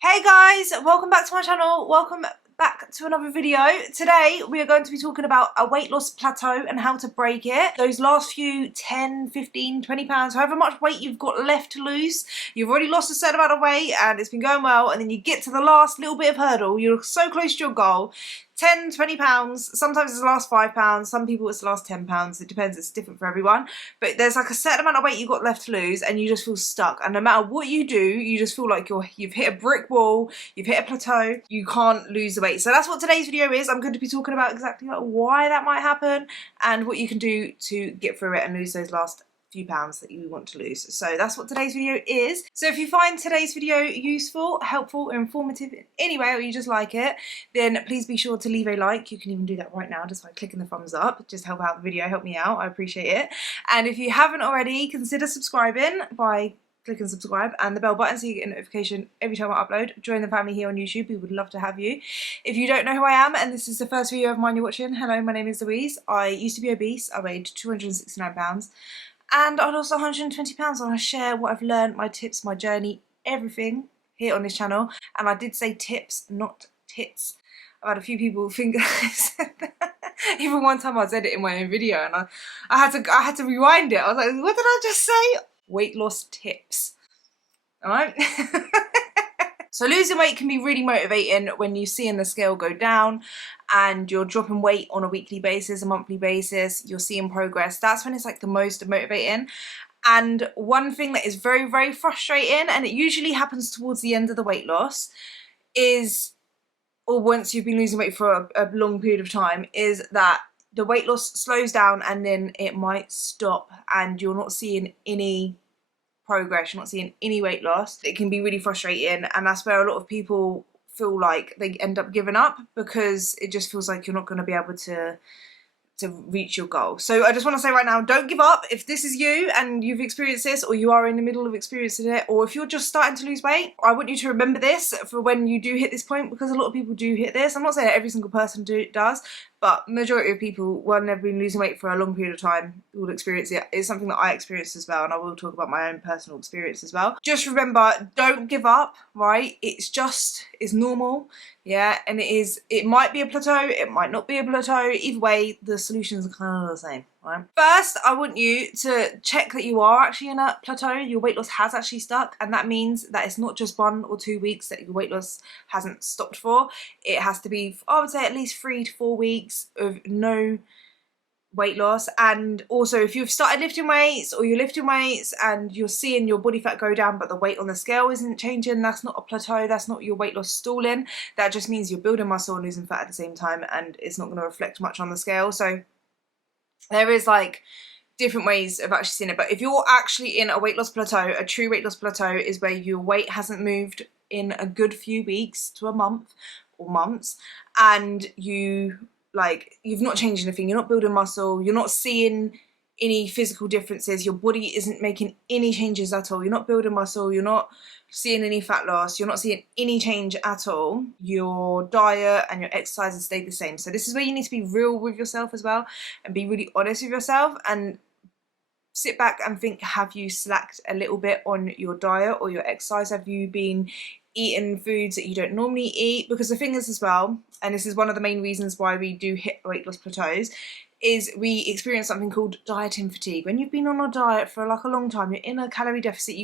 Hey guys, welcome back to my channel. Welcome back to another video. Today we are going to be talking about a weight loss plateau and how to break it. Those last few 10, 15, 20 pounds, however much weight you've got left to lose, you've already lost a certain amount of weight and it's been going well, and then you get to the last little bit of hurdle, you're so close to your goal. 10, 20 pounds, sometimes it's the last 5 pounds, some people it's the last 10 pounds, it depends, it's different for everyone. But there's like a certain amount of weight you've got left to lose and you just feel stuck. And no matter what you do, you just feel like you've hit a brick wall, you've hit a plateau, you can't lose the weight. So that's what today's video is. I'm going to be talking about exactly like why that might happen and what you can do to get through it and lose those last few pounds that you want to lose. So that's what today's video is. So if you find today's video useful, helpful, informative in any way, or you just like it, then please be sure to leave a like. You can even do that right now just by clicking the thumbs up. Just help out the video, help me out, I appreciate it. And if you haven't already, consider subscribing by clicking subscribe and the bell button so you get a notification every time I upload. Join the family here on YouTube, we would love to have you. If you don't know who I am and this is the first video of mine you're watching, hello, my name is Louise. I used to be obese, I weighed 269 pounds. And I lost 120 pounds, and I share what I've learned, my tips, my journey, everything here on this channel. And I did say tips, not tits. I've had a few people think I said that. Even one time I said it in my own video and I had to rewind it. I was like, what did I just say? Weight loss tips. Alright? So losing weight can be really motivating when you see the scale go down and you're dropping weight on a weekly basis, a monthly basis, you're seeing progress. That's when it's like the most motivating. And one thing that is very, very frustrating, and it usually happens towards the end of the weight loss, is, or once you've been losing weight for a long period of time, is that the weight loss slows down and then it might stop and you're not seeing any progress, you're not seeing any weight loss. It can be really frustrating, and that's where a lot of people feel like they end up giving up because it just feels like you're not going to be able to reach your goal. So I just want to say right now, don't give up. If this is you and you've experienced this, or you are in the middle of experiencing it, or if you're just starting to lose weight, I want you to remember this for when you do hit this point, because a lot of people do hit this. I'm not saying that every single person does, but majority of people, when they've been losing weight for a long period of time, will experience it. It's something that I experienced as well, and I will talk about my own personal experience as well. Just remember, don't give up, right? It's normal, yeah, and it might be a plateau, it might not be a plateau. Either way, the solutions are kind of the same, right? First, I want you to check that you are actually in a plateau, your weight loss has actually stuck, and that means that it's not just 1 or 2 weeks that your weight loss hasn't stopped for. It has to be, I would say, at least 3 to 4 weeks of no weight loss. And also, if you've started lifting weights, or you're lifting weights and you're seeing your body fat go down but the weight on the scale isn't changing, that's not a plateau, that's not your weight loss stalling. That just means you're building muscle and losing fat at the same time, and it's not going to reflect much on the scale. So there is like different ways of actually seeing it. But if you're actually in a weight loss plateau, a true weight loss plateau is where your weight hasn't moved in a good few weeks to a month or months, and you've not changed anything, you're not building muscle, you're not seeing any physical differences, your body isn't making any changes at all, you're not building muscle, you're not seeing any fat loss, you're not seeing any change at all, your diet and your exercise has stayed the same. So this is where you need to be real with yourself as well and be really honest with yourself and sit back and think, have you slacked a little bit on your diet or your exercise? Have you been eating foods that you don't normally eat? Because the thing is as well, and this is one of the main reasons why we do hit weight loss plateaus, is we experience something called dieting fatigue. When you've been on a diet for like a long time, you're in a calorie deficit,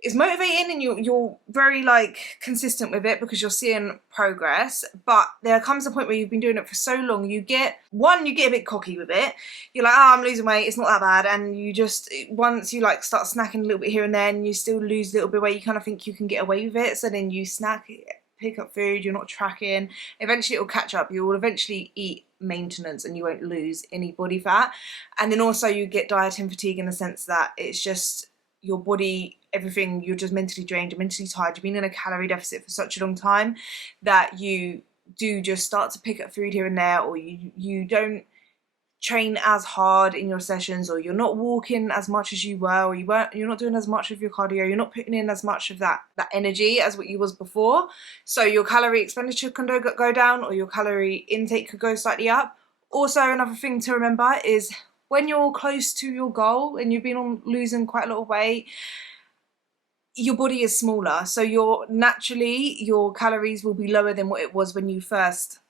it's motivating and you're very like consistent with it because you're seeing progress, but there comes a point where you've been doing it for so long, you get a bit cocky with it. You're like, oh, I'm losing weight, it's not that bad, and you just, once you like start snacking a little bit here and there and you still lose a little bit of weight, you kind of think you can get away with it, so then you snack, pick up food, you're not tracking, eventually it'll catch up, you will eventually eat maintenance and you won't lose any body fat. And then also you get dieting fatigue in the sense that it's just your body, everything, you're just mentally drained, you're mentally tired, you've been in a calorie deficit for such a long time that you do just start to pick up food here and there, or you don't train as hard in your sessions, or you're not walking as much as you were, or you're not doing as much of your cardio, you're not putting in as much of that energy as what you was before. So your calorie expenditure can go down, or your calorie intake could go slightly up. Also, another thing to remember is when you're close to your goal and you've been on losing quite a lot of weight, your body is smaller, so naturally your calories will be lower than what it was when you first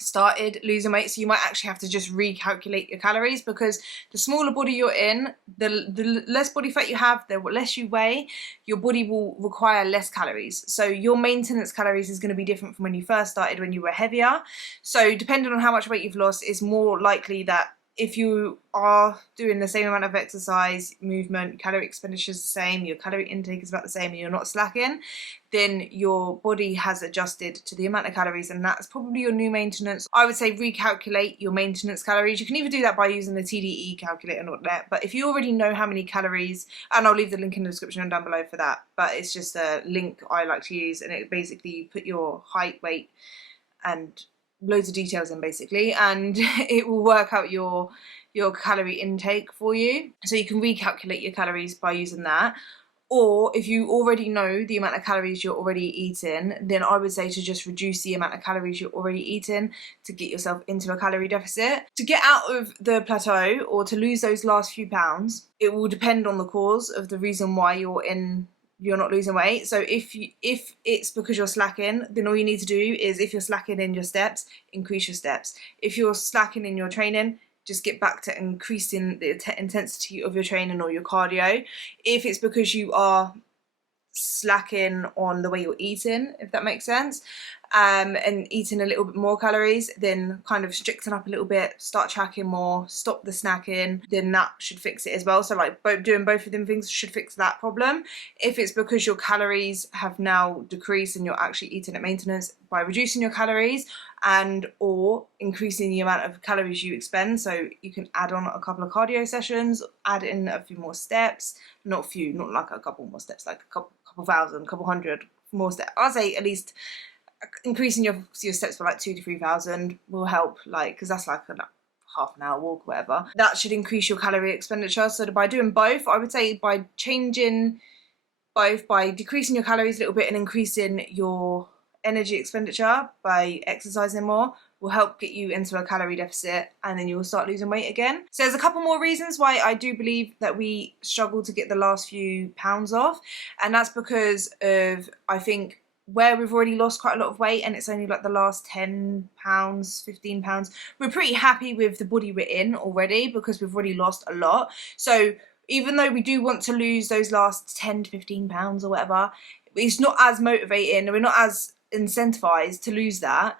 started losing weight. So you might actually have to just recalculate your calories, because the smaller body you're in, the less body fat you have, the less you weigh, your body will require less calories. So your maintenance calories is going to be different from when you first started, when you were heavier. So depending on how much weight you've lost, it's more likely that if you are doing the same amount of exercise, movement, calorie expenditure is the same, your calorie intake is about the same, and you're not slacking, then your body has adjusted to the amount of calories, and that's probably your new maintenance. I would say recalculate your maintenance calories. You can either do that by using the TDE calculator or not, but if you already know how many calories, and I'll leave the link in the description and down below for that, but it's just a link I like to use, and it basically you put your height, weight, and loads of details in basically, and it will work out your calorie intake for you. So you can recalculate your calories by using that. Or if you already know the amount of calories you're already eating, then I would say to just reduce the amount of calories you're already eating to get yourself into a calorie deficit. To get out of the plateau or to lose those last few pounds, it will depend on the cause of the reason why you're not losing weight. So if it's because you're slacking, then all you need to do is, if you're slacking in your steps, increase your steps. If you're slacking in your training, just get back to increasing the intensity of your training or your cardio. If it's because you are slacking on the way you're eating, if that makes sense, and eating a little bit more calories, then kind of stricten up a little bit, start tracking more, stop the snacking, then that should fix it as well. So like doing both of them things should fix that problem. If it's because your calories have now decreased and you're actually eating at maintenance, by reducing your calories and or increasing the amount of calories you expend. So you can add on a couple of cardio sessions, add in a few more steps, not like a couple more steps, like a couple thousand, couple hundred more steps. I'd say at least increasing your steps for like 2,000 to 3,000 will help, like, because that's like a half an hour walk or whatever. That should increase your calorie expenditure. So by doing both, I would say by changing both, by decreasing your calories a little bit and increasing your energy expenditure by exercising more, will help get you into a calorie deficit, and then you'll start losing weight again. So there's a couple more reasons why I do believe that we struggle to get the last few pounds off, and that's because of, I think, where we've already lost quite a lot of weight and it's only like the last 10 pounds, 15 pounds, we're pretty happy with the body we're in already because we've already lost a lot. So even though we do want to lose those last 10 to 15 pounds or whatever, it's not as motivating, we're not as incentivized to lose that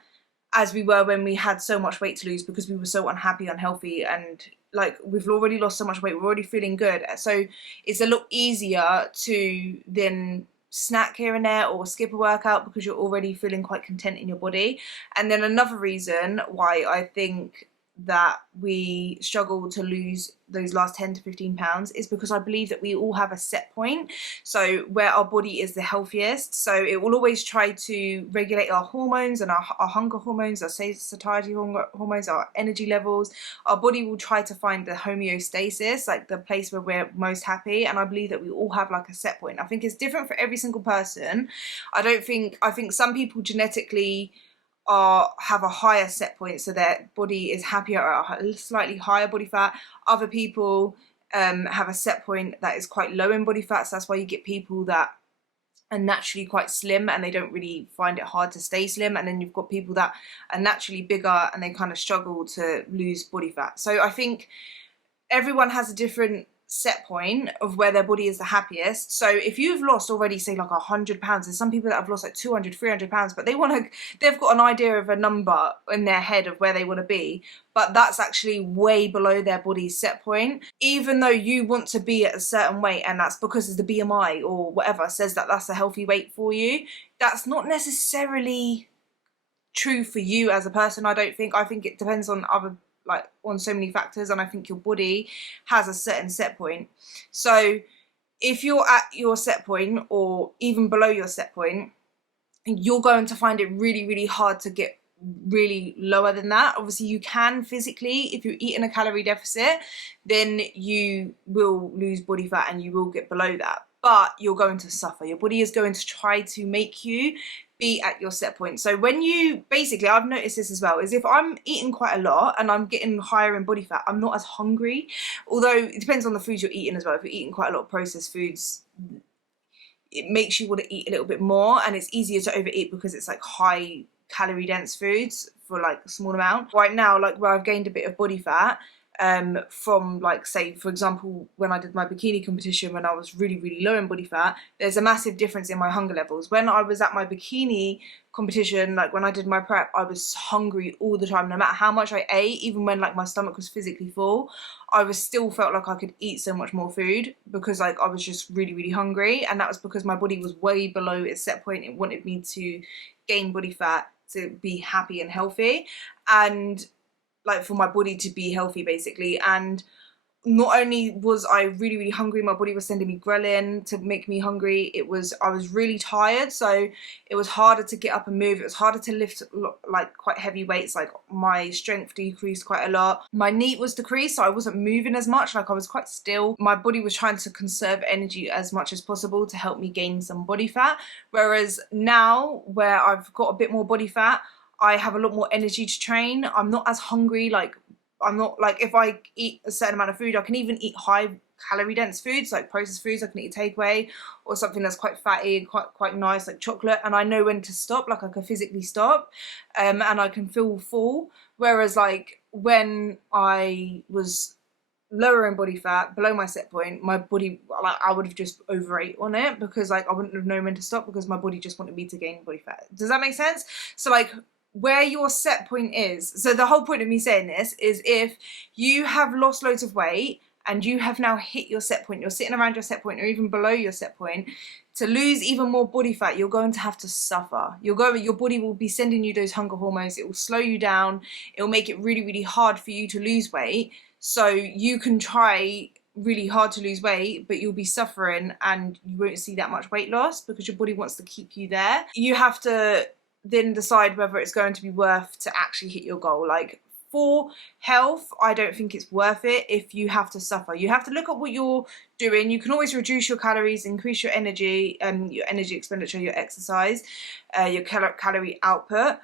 as we were when we had so much weight to lose, because we were so unhappy, unhealthy, and like we've already lost so much weight, we're already feeling good. So it's a lot easier to then snack here and there or skip a workout because you're already feeling quite content in your body. And then another reason why I think that we struggle to lose those last 10 to 15 pounds is because I believe that we all have a set point, so where our body is the healthiest. So it will always try to regulate our hormones and our hunger hormones, our satiety hormones, our energy levels. Our body will try to find the homeostasis, like the place where we're most happy, and I believe that we all have like a set point. I think it's different for every single person. I think some people genetically have a higher set point, so their body is happier at a slightly higher body fat. Other people have a set point that is quite low in body fat, so that's why you get people that are naturally quite slim and they don't really find it hard to stay slim, and then you've got people that are naturally bigger and they kind of struggle to lose body fat. So I think everyone has a different set point of where their body is the happiest. So if you've lost already, say like 100 pounds, there's some people that have lost like 200, 300 pounds, but they've got an idea of a number in their head of where they want to be, but that's actually way below their body's set point. Even though you want to be at a certain weight, and that's because the BMI or whatever says that that's a healthy weight for you, that's not necessarily true for you as a person. I think it depends on on so many factors, and I think your body has a certain set point. So if you're at your set point or even below your set point, you're going to find it really, really hard to get really lower than that. Obviously you can physically, if you're eating a calorie deficit, then you will lose body fat and you will get below that, but you're going to suffer. Your body is going to try to make you be at your set point. So when you, basically, I've noticed this as well, is if I'm eating quite a lot and I'm getting higher in body fat, I'm not as hungry. Although it depends on the foods you're eating as well. If you're eating quite a lot of processed foods, it makes you want to eat a little bit more, and it's easier to overeat because it's like high calorie dense foods for like a small amount. Right now, like where I've gained a bit of body fat, from like, say for example, when I did my bikini competition, when I was really low in body fat, there's a massive difference in my hunger levels. When I was at my bikini competition, like when I did my prep, I was hungry all the time. No matter how much I ate, even when like my stomach was physically full, I was still felt like I could eat so much more food because like I was just really hungry. And that was because my body was way below its set point. It wanted me to gain body fat to be happy and healthy, and like for my body to be healthy basically. And not only was I really hungry, my body was sending me ghrelin to make me hungry. I was really tired, so it was harder to get up and move. It was harder to lift like quite heavy weights. Like my strength decreased quite a lot. My NEAT was decreased, so I wasn't moving as much. Like I was quite still. My body was trying to conserve energy as much as possible to help me gain some body fat. Whereas now, where I've got a bit more body fat, I have a lot more energy to train. I'm not as hungry. Like I'm not like, if I eat a certain amount of food, I can even eat high calorie dense foods like processed foods. I can eat a takeaway or something that's quite fatty and quite nice like chocolate, and I know when to stop. Like I can physically stop, and I can feel full. Whereas like when I was lower in body fat, below my set point, my body, like I would have just overate on it because like I wouldn't have known when to stop because my body just wanted me to gain body fat. Does that make sense? So like where your set point is, so the whole point of me saying this is if you have lost loads of weight and you have now hit your set point, you're sitting around your set point or even below your set point, to lose even more body fat, you're going to have to suffer. Your body will be sending you those hunger hormones. It will slow you down. It will make it really hard for you to lose weight. So you can try really hard to lose weight, but you'll be suffering and you won't see that much weight loss because your body wants to keep you there. You have to then decide whether it's going to be worth to actually hit your goal. Like for health, I don't think it's worth it if you have to suffer. You have to look at what you're doing. You can always reduce your calories, increase your energy expenditure, your exercise, your calorie output.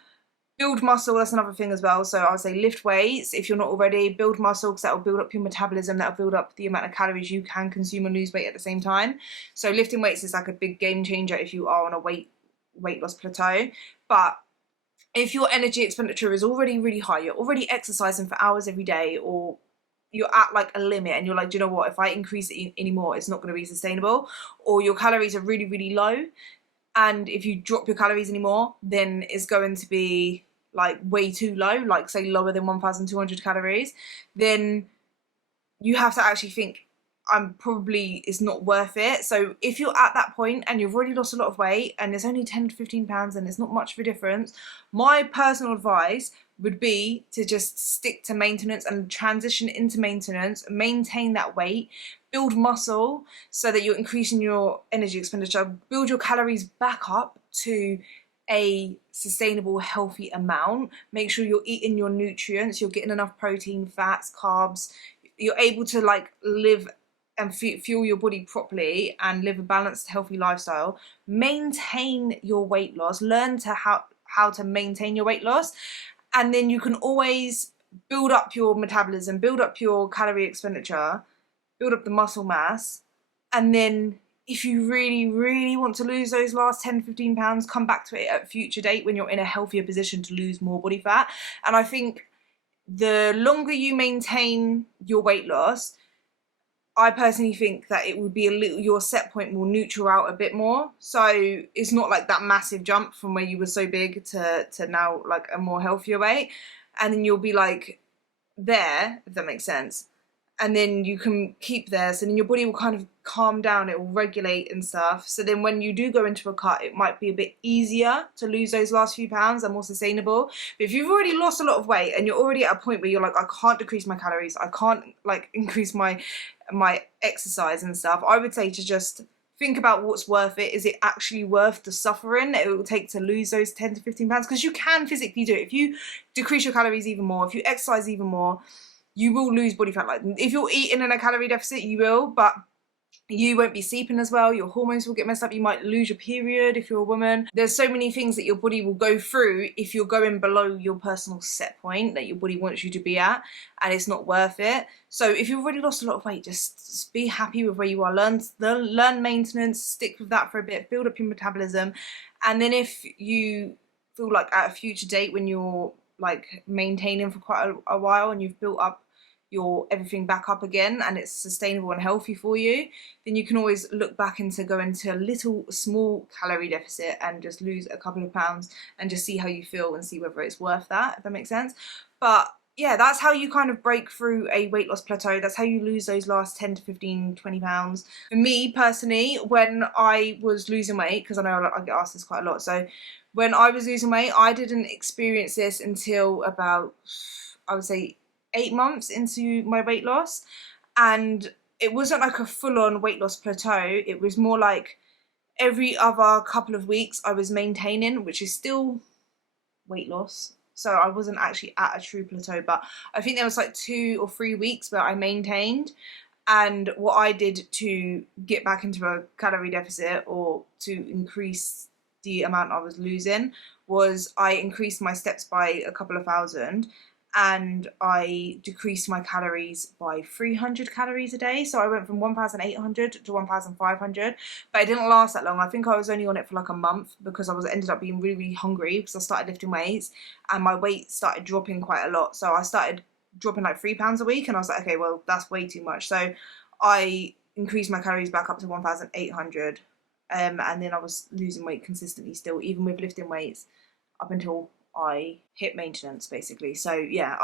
Build muscle, that's another thing as well. So I would say lift weights if you're not already. Build muscle because that will build up your metabolism. That will build up the amount of calories you can consume and lose weight at the same time. So lifting weights is like a big game changer if you are on a weight loss plateau. But if your energy expenditure is already really high, you're already exercising for hours every day, or you're at like a limit and you're like, do you know what, if I increase it anymore, it's not going to be sustainable, or your calories are really low, and if you drop your calories anymore, then it's going to be like way too low, like say lower than 1,200 calories, then you have to actually think, it's not worth it. So if you're at that point and you've already lost a lot of weight and it's only 10 to 15 pounds and it's not much of a difference, my personal advice would be to just stick to maintenance and transition into maintenance, maintain that weight, build muscle so that you're increasing your energy expenditure, build your calories back up to a sustainable, healthy amount. Make sure you're eating your nutrients, you're getting enough protein, fats, carbs, you're able to like live and fuel your body properly and live a balanced, healthy lifestyle. Maintain your weight loss, learn to how to maintain your weight loss, and then you can always build up your metabolism, build up your calorie expenditure, build up the muscle mass, and then if you really want to lose those last 10-15 pounds, come back to it at a future date when you're in a healthier position to lose more body fat. And I think the longer you maintain your weight loss, I personally think that it would be your set point will neutral out a bit more. So it's not like that massive jump from where you were so big to now like a more healthier weight. And then you'll be like there, if that makes sense. And then you can keep there. So then your body will kind of calm down, it will regulate and stuff. So then when you do go into a cut, it might be a bit easier to lose those last few pounds and more sustainable. But if you've already lost a lot of weight and you're already at a point where you're like, I can't decrease my calories, I can't like increase my exercise and stuff, I would say to just think about what's worth it. Is it actually worth the suffering that it will take to lose those 10 to 15 pounds? Because you can physically do it. If you decrease your calories even more, if you exercise even more, you will lose body fat. Like if you're eating in a calorie deficit, you will, but You won't be sleeping as well, your hormones will get messed up, you might lose your period if you're a woman. There's so many things that your body will go through if you're going below your personal set point that your body wants you to be at, and it's not worth it. So if you've already lost a lot of weight, just be happy with where you are. Learn maintenance, stick with that for a bit, build up your metabolism, and then if you feel like at a future date when you're like maintaining for quite a while and you've built up your everything back up again and it's sustainable and healthy for you, then you can always look back into going to a little small calorie deficit and just lose a couple of pounds and just see how you feel and see whether it's worth that, if that makes sense. But yeah, that's how you kind of break through a weight loss plateau. That's how you lose those last 10 to 15, 20 pounds. For me personally, when I was losing weight, because I know I get asked this quite a lot, so when I was losing weight, I didn't experience this until about, I would say, 8 months into my weight loss, and it wasn't like a full-on weight loss plateau. It was more like every other couple of weeks I was maintaining, which is still weight loss, so I wasn't actually at a true plateau, but I think there was like 2 or 3 weeks where I maintained. And what I did to get back into a calorie deficit or to increase the amount I was losing was I increased my steps by a couple of thousand, and I decreased my calories by 300 calories a day. So I went from 1,800 to 1,500, but it didn't last that long. I think I was only on it for like a month because I ended up being really, really hungry because I started lifting weights and my weight started dropping quite a lot. So I started dropping like 3 pounds a week, and I was like, okay, well, that's way too much. So I increased my calories back up to 1,800, and then I was losing weight consistently still, even with lifting weights, up until I hit maintenance basically. So yeah,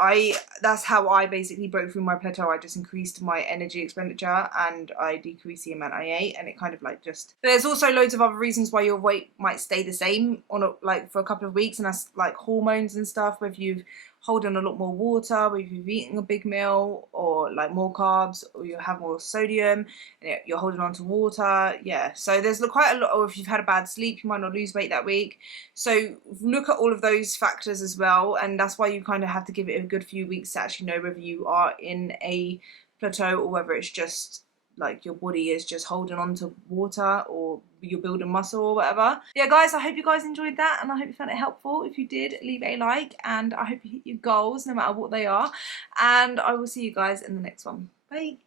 that's how I basically broke through my plateau. I just increased my energy expenditure and I decreased the amount I ate, and it kind of like just, there's also loads of other reasons why your weight might stay the same on like for a couple of weeks, and that's like hormones and stuff, whether you've holding a lot more water, whether you've eaten a big meal or like more carbs, or you have more sodium and you're holding on to water. Yeah, so there's quite a lot, or if you've had a bad sleep, you might not lose weight that week. So look at all of those factors as well, and that's why you kind of have to give it a good few weeks to actually know whether you are in a plateau or whether it's just like your body is just holding on to water or you're building muscle or whatever. Yeah guys, I hope you guys enjoyed that and I hope you found it helpful. If you did, leave a like, and I hope you hit your goals no matter what they are, and I will see you guys in the next one. Bye.